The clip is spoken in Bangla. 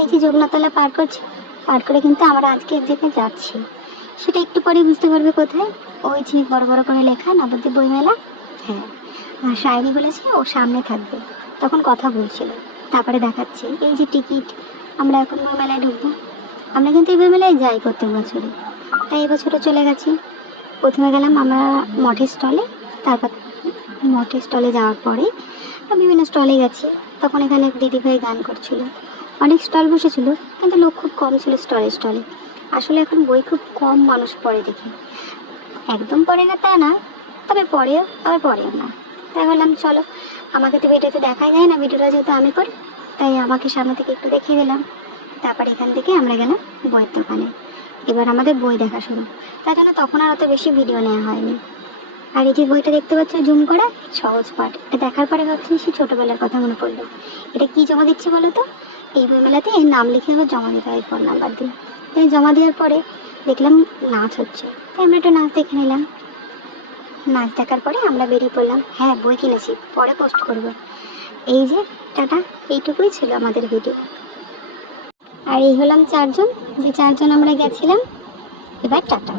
এই যে যমুনাতলা পার করছি, পার করে কিন্তু আমরা আজকে এক জায়গায় যাচ্ছি, সেটা একটু পরে বুঝতে পারবে কোথায়। ওই যে বড় বড় করে লেখা নবদ্বীপ বইমেলা। হ্যাঁ, আর সায়নী বলেছে ও সামনে থাকবে, তখন কথা বলছিল। তারপরে দেখাচ্ছে এই যে টিকিট, আমরা এখন বইমেলায় ঢুকবো। আমরা কিন্তু এই বইমেলায় যাই প্রত্যেক বছরই, তাই এবছরও চলে গেছি। প্রথমে গেলাম আমরা মঠের স্টলে, তারপর মঠের স্টলে যাওয়ার পরে বিভিন্ন স্টলে গেছি। তখন এখানে এক দিদিভাই গান করছিল, অনেক স্টল বসেছিল, কিন্তু লোক খুব কম ছিল স্টলে স্টলে। আসলে এখন বই খুব কম মানুষ পড়ে দেখি, একদম পড়ে না তা না, তবে পড়েও আবার পড়েও না। তাই বললাম চলো, আমাকে তো ভিডিওতে দেখাই যায় না, ভিডিওটা যেহেতু আমি করি তাই আমাকে সামনে থেকে একটু দেখিয়ে দিলাম। তারপর এখান থেকে আমরা গেলাম বইয়ের দোকানে। এবার আমাদের বই দেখা শুরু, তার জন্য তখন আর অত বেশি ভিডিও নেওয়া হয়নি। আর এই যে বইটা দেখতে পাচ্ছ জুম করা, সহজ পাঠ, এটা দেখার পরে ভাবছি সে ছোটোবেলার কথা মনে পড়লো। এটা কি জমা দিচ্ছি বলো তো? এই বইমেলাতে নাম লিখে আবার জমা দিতে হয় ফোন নাম্বার দিয়ে। তাই জমা দেওয়ার পরে দেখলাম নাচ হচ্ছে, তাই আমরা একটু নাচ দেখে নিলাম। নাচ দেখার পরে আমরা বেরিয়ে পড়লাম। হ্যাঁ, বই কিনেছি, পরে পোস্ট করবো। এই যে টাটা, এইটুকুই ছিল আমাদের ভিডিও। আর এই হলাম চারজন, যে চারজন আমরা গেছিলাম। এবার টাটা।